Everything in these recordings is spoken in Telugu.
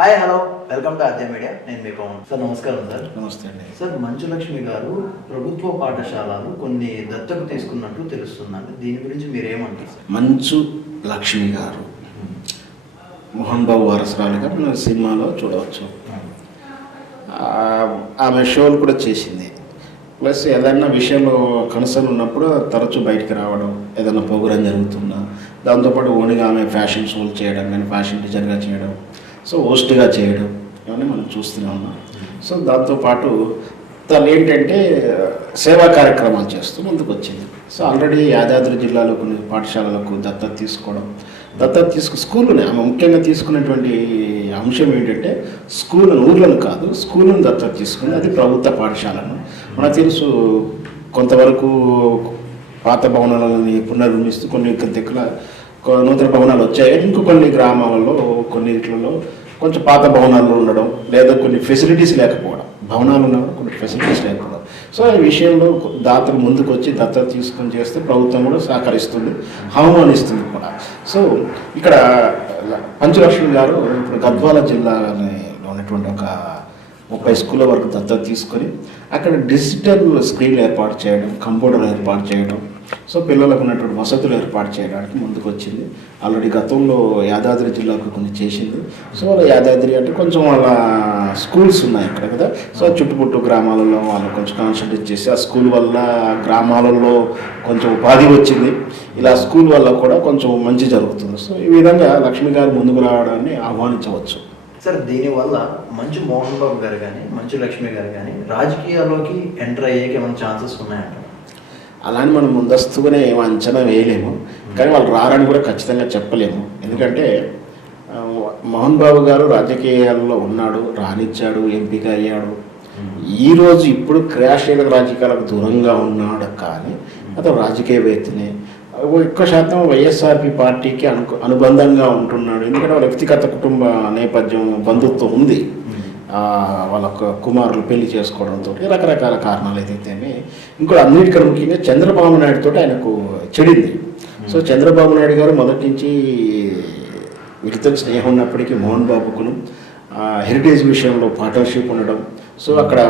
Hi hello welcome to Aadya media. నేను మీ పవన్ సార్. నమస్కారం సార్. నమస్తే అండి సార్. మంచు లక్ష్మి గారు ప్రభుత్వ పాఠశాలలు కొన్ని దత్తకు తీసుకున్నట్టు తెలుస్తుందండి. దీని గురించి మీరు ఏమంటారు సార్? మంచు లక్ష్మి గారు మోహన్ బాబు వారసురాలుగా మన సినిమాలో చూడవచ్చు. ఆమె షోలు కూడా చేసింది. ప్లస్ ఏదైనా విషయంలో కన్సర్న్ ఉన్నప్పుడు తరచూ బయటికి రావడం, ఏదైనా ప్రోగ్రాం జరుగుతున్నా దాంతోపాటు ఓన్గా ఆమె ఫ్యాషన్ షోలు చేయడం కానీ ఫ్యాషన్ డిజైనర్గా చేయడం, సో హోస్ట్గా చేయడం ఇవన్నీ మనం చూస్తూనే ఉన్నాం. సో దాంతోపాటు తను ఏంటంటే సేవా కార్యక్రమాలు చేస్తూ ముందుకు వచ్చింది. సో ఆల్రెడీ యాదాద్రి జిల్లాలో కొన్ని పాఠశాలలకు దత్తత తీసుకోవడం, స్కూళ్ళని ఆమె ముఖ్యంగా తీసుకున్నటువంటి అంశం ఏంటంటే స్కూళ్ళను, ఊర్లను కాదు స్కూళ్ళను దత్తత తీసుకుని, అది ప్రభుత్వ పాఠశాలను. మనకు తెలుసు కొంతవరకు పాత భవనాలని పునర్నిర్మిస్తూ కొన్ని దిక్కుల నూతన భవనాలు వచ్చాయి. ఇంకో కొన్ని గ్రామాలలో కొన్నిట్లలో కొంచెం పాత భవనాలు ఉండడం, లేదా కొన్ని ఫెసిలిటీస్ లేకపోవడం, భవనాలు ఉన్నప్పుడు కొన్ని ఫెసిలిటీస్ లేకపోవడం. సో ఈ విషయంలో దాతలు ముందుకు వచ్చి దత్తత తీసుకొని చేస్తే ప్రభుత్వం కూడా సహకరిస్తుంది, ఆహ్వానిస్తుంది కూడా. సో ఇక్కడ పంచలక్ష్మి గారు ఇప్పుడు గద్వాల జిల్లాలో ఉన్నటువంటి ఒక 30 స్కూళ్ళ వరకు దత్తత తీసుకొని అక్కడ డిజిటల్ స్క్రీన్లు ఏర్పాటు చేయడం, కంప్యూటర్లు ఏర్పాటు చేయడం, సో పిల్లలకు ఉన్నటువంటి వసతులు ఏర్పాటు చేయడానికి ముందుకు వచ్చింది. ఆల్రెడీ గతంలో యాదాద్రి జిల్లాకు కొన్ని చేసింది. సో వాళ్ళ యాదాద్రి అంటే కొంచెం వాళ్ళ స్కూల్స్ ఉన్నాయి అక్కడ కదా. సో చుట్టుపుట్టు గ్రామాలలో వాళ్ళు కొంచెం కాన్సన్ట్రేట్ చేసి ఆ స్కూల్ వల్ల గ్రామాలలో కొంచెం ఉపాధి వచ్చింది. ఇలా స్కూల్ వల్ల కూడా కొంచెం మంచి జరుగుతుంది. సో ఈ విధంగా లక్ష్మి గారు ముందుకు రావడాన్ని ఆహ్వానించవచ్చు. సార్, దీనివల్ల మంచు మోహన్ బాబు గారు కానీ మంచు లక్ష్మి గారు కానీ రాజకీయాల్లోకి ఎంటర్ అయ్యేకి ఏమైనా ఛాన్సెస్ ఉన్నాయంట? అలానే మనం ముందస్తుగానే ఏమో అంచనా వేయలేము, కానీ వాళ్ళు రారని కూడా ఖచ్చితంగా చెప్పలేము. ఎందుకంటే మోహన్ బాబు గారు రాజకీయాల్లో ఉన్నాడు, రాణించాడు, ఎంపీగా అయ్యాడు. ఈరోజు ఇప్పుడు క్రియాశీలక రాజకీయాలకు దూరంగా ఉన్నాడు, కానీ అతను రాజకీయవేత్తనే. ఎక్కువ శాతం వైఎస్ఆర్పి పార్టీకి అనుబంధంగా ఉంటున్నాడు. ఎందుకంటే వాళ్ళ వ్యక్తిగత కుటుంబ నేపథ్యం, బంధుత్వం ఉంది. వాళ్ళ కుమారులు పెళ్లి చేసుకోవడంతో రకరకాల కారణాలు ఏదైతేనే. ఇంకోటి అన్నిటికన్నా ముఖ్యంగా చంద్రబాబు నాయుడు తోటి ఆయనకు చెడింది. సో చంద్రబాబు నాయుడు గారు మొదటి నుంచి వీళ్ళతో స్నేహం ఉన్నప్పటికీ మోహన్ బాబుకును హెరిటేజ్ విషయంలో పార్ట్నర్షిప్ ఉండడం. సో అక్కడ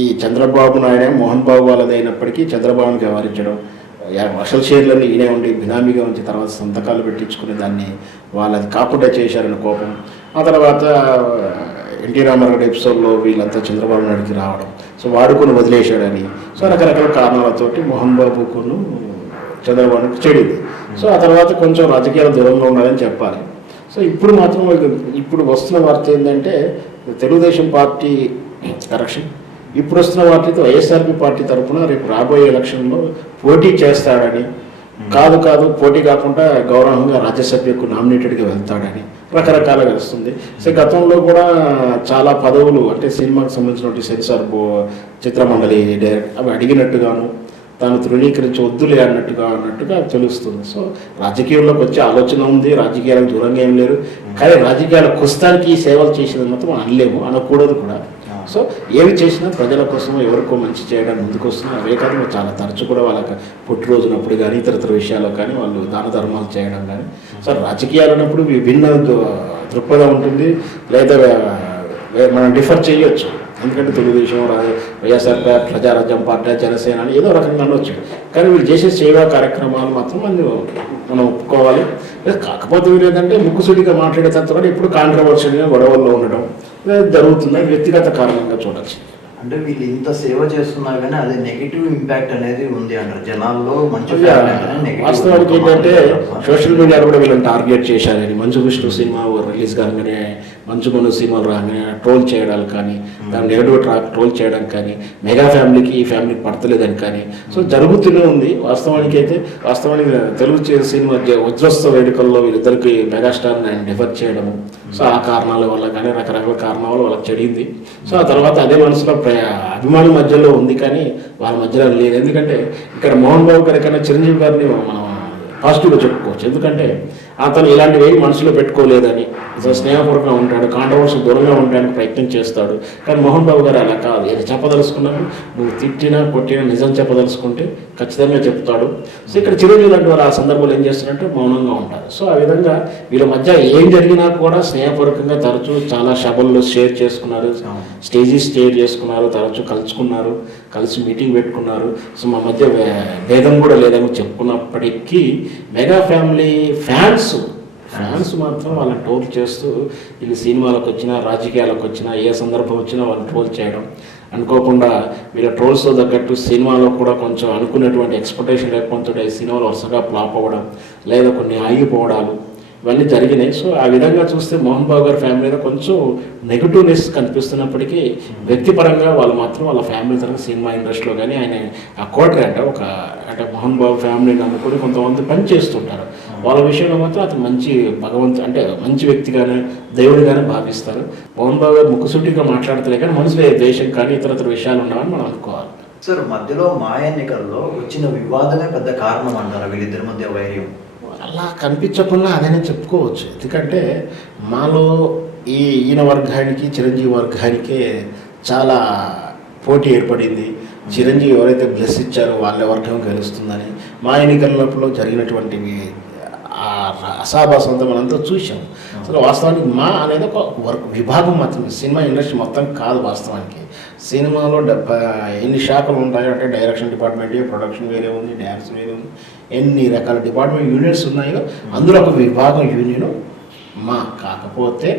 ఈ చంద్రబాబు నాయుడే మోహన్ బాబు వాళ్ళది అయినప్పటికీ చంద్రబాబుని వ్యవహరించడం, అసలు షేర్లను ఈయనే ఉండి బినామీగా ఉంచి తర్వాత సంతకాలు పెట్టించుకునే దాన్ని వాళ్ళది కాకుండా చేశారని కోపం. ఆ తర్వాత ఎన్టీ రామారావు ఎపిసోడ్లో వీళ్ళంతా చంద్రబాబు నాయుడికి రావడం, సో వాడుకొని వదిలేశాడని, సో రకరకాల కారణాలతోటి మోహన్ బాబుకును చంద్రబాబుకి చెడింది. సో ఆ తర్వాత కొంచెం రాజకీయాలు దూరంగా ఉండాలని చెప్పాలి. సో ఇప్పుడు మాత్రం ఇప్పుడు వస్తున్న వార్త ఏంటంటే తెలుగుదేశం పార్టీ కరెక్షన్ ఇప్పుడు వస్తున్న వార్తతో వైఎస్ఆర్పి పార్టీ తరఫున రేపు రాబోయే ఎలక్షన్లో పోటీ చేస్తాడని, కాదు పోటీ కాకుండా గౌరవంగా రాజ్యసభకు నామినేటెడ్గా వెళ్తాడని రకరకాలుగా వస్తుంది. సో గతంలో కూడా చాలా పదవులు అంటే సినిమాకి సంబంధించిన సెన్సార్ చిత్రమండలి డైరెక్ట్ అవి అడిగినట్టుగాను తాను తృణీకరించి వద్దులే అన్నట్టుగా తెలుస్తుంది. సో రాజకీయాల్లోకి వచ్చే ఆలోచన ఉంది, రాజకీయాలకు దూరంగా ఏం లేరు, కానీ రాజకీయాలకు వస్తానికి సేవలు చేసేది మాత్రం అనలేము, అనకూడదు కూడా. సో ఏవి చేసినా ప్రజల కోసం ఎవరికో మంచి చేయడానికి ముందుకు వస్తున్నారు. అవే కాదు చాలా తరచు కూడా వాళ్ళకి పుట్టినరోజునప్పుడు కానీ ఇతరతర విషయాల్లో కానీ వాళ్ళు దాన ధర్మాలు చేయడం కానీ. సో రాజకీయాలు అన్నప్పుడు విభిన్న దృక్పథం ఉంటుంది, లేదా మనం డిఫర్ చేయొచ్చు. ఎందుకంటే తెలుగుదేశం, వైఎస్ఆర్ ప్రజారాజ్యం పార్టీ, జనసేన అని ఏదో రకంగా అనవచ్చు, కానీ వీళ్ళు చేసే సేవా కార్యక్రమాలు మాత్రం మనం ఒప్పుకోవాలి. కాకపోతే ఏంటంటే ముక్కుసూడిగా మాట్లాడే తత్వం ఇప్పుడు కాంట్రవర్షియల్గా గొడవల్లో ఉండడం జరుగుతుందని వ్యక్తిగత కారణంగా చూడవచ్చు. అంటే వీళ్ళు ఇంత సేవ చేస్తున్నారు కానీ అదే నెగిటివ్ ఇంపాక్ట్ అనేది ఉంది అంటారు జనాల్లో. మంచి వాస్తవానికి ఏంటంటే సోషల్ మీడియాలో కూడా వీళ్ళని టార్గెట్ చేశారని, మంచు విష్ణు సినిమా రిలీజ్ కాగానే మంచు మను సినిమాలు రాగానే ట్రోల్ చేయడాలు కానీ, దాన్ని నెగటివ్ ట్రోల్ చేయడం కానీ, మెగా ఫ్యామిలీకి ఈ ఫ్యామిలీకి పడతలేదని కానీ సో జరుగుతూనే ఉంది. వాస్తవానికి తెలుగు సినిమా వజ్రోత్సవ వేడుకల్లో వీళ్ళిద్దరికి మెగాస్టార్ని ఆయన డిఫర్ చేయడము, సో ఆ కారణాల వల్ల కానీ రకరకాల కారణాల వాళ్ళకి చెడింది. సో ఆ తర్వాత అదే మనసులో అభిమానుల మధ్యలో ఉంది, కానీ వాళ్ళ మధ్యలో లేదు. ఎందుకంటే ఇక్కడ మోహన్ బాబు గారి కన్నా చిరంజీవి గారిని మనం పాజిటివ్గా చెప్పుకోవచ్చు. ఎందుకంటే అతను ఇలాంటివి ఏమి మనసులో పెట్టుకోలేదని, స్నేహపూర్వకంగా ఉంటాడు, కాంట్రవర్సీ దూరంగా ఉండడానికి ప్రయత్నం చేస్తాడు. కానీ మోహన్ బాబు గారు అలా కాదు, ఏది చెప్పదలుచుకున్నాను నువ్వు తిట్టినా కొట్టినా నిజం చెప్పదలుచుకుంటే ఖచ్చితంగా చెప్తాడు. సో ఇక్కడ చిరంజీవి లాంటి వాళ్ళు ఆ సందర్భంలో ఏం చేస్తారంటే మౌనంగా ఉంటారు. సో ఆ విధంగా వీళ్ళ మధ్య ఏం జరిగినా కూడా స్నేహపూర్వకంగా తరచూ చాలా సభల్లో షేర్ చేసుకున్నారు, స్టేజెస్ షేర్ చేసుకున్నారు, తరచూ కలుసుకున్నారు, కలిసి మీటింగ్ పెట్టుకున్నారు. సో మా మధ్య భేదం కూడా లేదని చెప్పుకున్నప్పటికీ మెగా ఫ్యామిలీ ఫ్యాన్స్ మాత్రం వాళ్ళని ట్రోల్ చేస్తూ వీళ్ళు సినిమాలకు వచ్చినా రాజకీయాలకు వచ్చినా ఏ సందర్భం వచ్చినా వాళ్ళని ట్రోల్ చేయడం, అనుకోకుండా వీళ్ళ ట్రోల్స్ తగ్గట్టు సినిమాలో కూడా కొంచెం అనుకున్నటువంటి ఎక్స్పెక్టేషన్ లేకపోతే సినిమాలు వరుసగా ఫ్లాప్ అవ్వడం లేదా కొన్ని ఆగిపోవడాలు ఇవన్నీ జరిగినాయి. సో ఆ విధంగా చూస్తే మోహన్ బాబు గారి ఫ్యామిలీలో కొంచెం నెగిటివ్నెస్ కనిపిస్తున్నప్పటికీ వ్యక్తిపరంగా వాళ్ళు మాత్రం వాళ్ళ ఫ్యామిలీ తరఫున సినిమా ఇండస్ట్రీలో కానీ ఆయన ఆ కోటరీ అంటే మోహన్ బాబు ఫ్యామిలీని నమ్ముకొని కొంతమంది పని చేస్తుంటారు. వాళ్ళ విషయంలో మాత్రం అతను మంచి మంచి వ్యక్తిగానే దేవుడిగానే భావిస్తారు. మోహన్ బాబు గారు ముక్కుసూటిగా మాట్లాడతలే కానీ మనసులో ద్వేషం కానీ ఇతర విషయాలు ఉన్నామని మనం అనుకోవాలి. సార్, మధ్యలో మా ఎన్నికల్లో వచ్చిన వివాదమే పెద్ద కారణం అంటారా వీళ్ళిద్దరి మధ్య వైర్యం? అలా కనిపించకుండా అదనే చెప్పుకోవచ్చు. ఎందుకంటే మాలో ఈయన వర్గానికి చిరంజీవి వర్గానికే చాలా పోటీ ఏర్పడింది. చిరంజీవి ఎవరైతే బ్లెస్ ఇచ్చారో వాళ్ళ వర్గం గెలుస్తుందని మా ఎన్నికల్లో జరిగినటువంటివి అసాభాసంతో మనంతా చూసాం. అసలు వాస్తవానికి మా అనేది ఒక విభాగం మాత్రమే, సినిమా ఇండస్ట్రీ మొత్తం కాదు. వాస్తవానికి సినిమాలో ఎన్ని శాఖలు ఉంటాయో అంటే డైరెక్షన్ డిపార్ట్మెంట్, ప్రొడక్షన్ వేరే ఉంది, డ్యాన్స్ వేరే ఉంది, ఎన్ని రకాల డిపార్ట్మెంట్ యూనియన్స్ ఉన్నాయో అందులో ఒక విభాగం యూనియన్ మా. కాకపోతే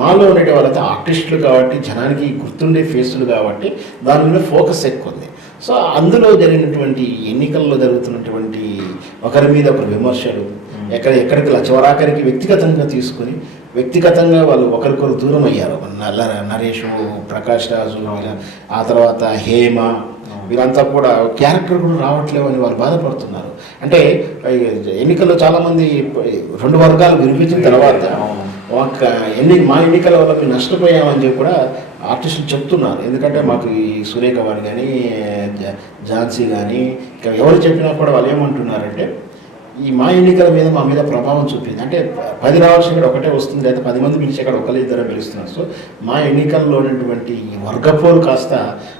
మాలో ఉండే వాళ్ళైతే ఆర్టిస్టులు కాబట్టి జనానికి గుర్తుండే ఫేసులు కాబట్టి దాని మీద ఫోకస్ ఎక్కువ ఉంది. సో అందులో జరిగినటువంటి ఎన్నికల్లో జరుగుతున్నటువంటి ఒకరి మీద ఒకరు విమర్శలు ఎక్కడికి చివరాఖరికి వ్యక్తిగతంగా తీసుకొని వ్యక్తిగతంగా వాళ్ళు ఒకరికొకరు దూరం అయ్యారు. నరేష్, ప్రకాష్ రాజు, ఆ తర్వాత హేమ, వీరంతా కూడా క్యారెక్టర్ కూడా రావట్లేవు అని వాళ్ళు బాధపడుతున్నారు. అంటే ఎన్నికల్లో చాలామంది రెండు వర్గాలు వినిపించిన తర్వాత మా ఎన్నికల వల్ల మేము నష్టపోయామని చెప్పి కూడా ఆర్టిస్టులు చెప్తున్నారు. ఎందుకంటే మాకు ఈ సురేఖ వారు కానీ ఝాన్సీ కానీ ఇంకా ఎవరు చెప్పినా కూడా వాళ్ళు ఏమంటున్నారంటే ఈ మా ఎన్నికల మీద మా మీద ప్రభావం చూపింది. అంటే 10 రావాల్సిన ఇక్కడ ఒకటే వస్తుంది, లేదా 10 మంది పిలిచి అక్కడ ఒకరి ఇద్దరు పిలుస్తున్నారు. సో మా ఎన్నికల్లో ఉన్నటువంటి ఈ వర్గపోలు కాస్త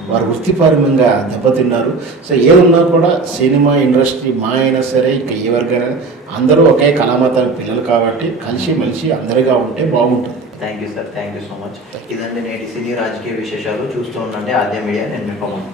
వారు వృత్తిపరంగా దెబ్బతిన్నారు. సో ఏదున్నా కూడా సినిమా ఇండస్ట్రీ మా అయినా సరే ఇంకా ఏ వర్గైనా అందరూ ఒకే కళామత పిల్లలు కాబట్టి కలిసిమెలిసి అందరిగా ఉంటే బాగుంటుంది. Thank you sir, thank you so much. ఇదండి నేటి సినీ రాజకీయ విశేషాలు. చూస్తూ ఉండండి ఆద్య మీడియా. నేను మీ పవన్.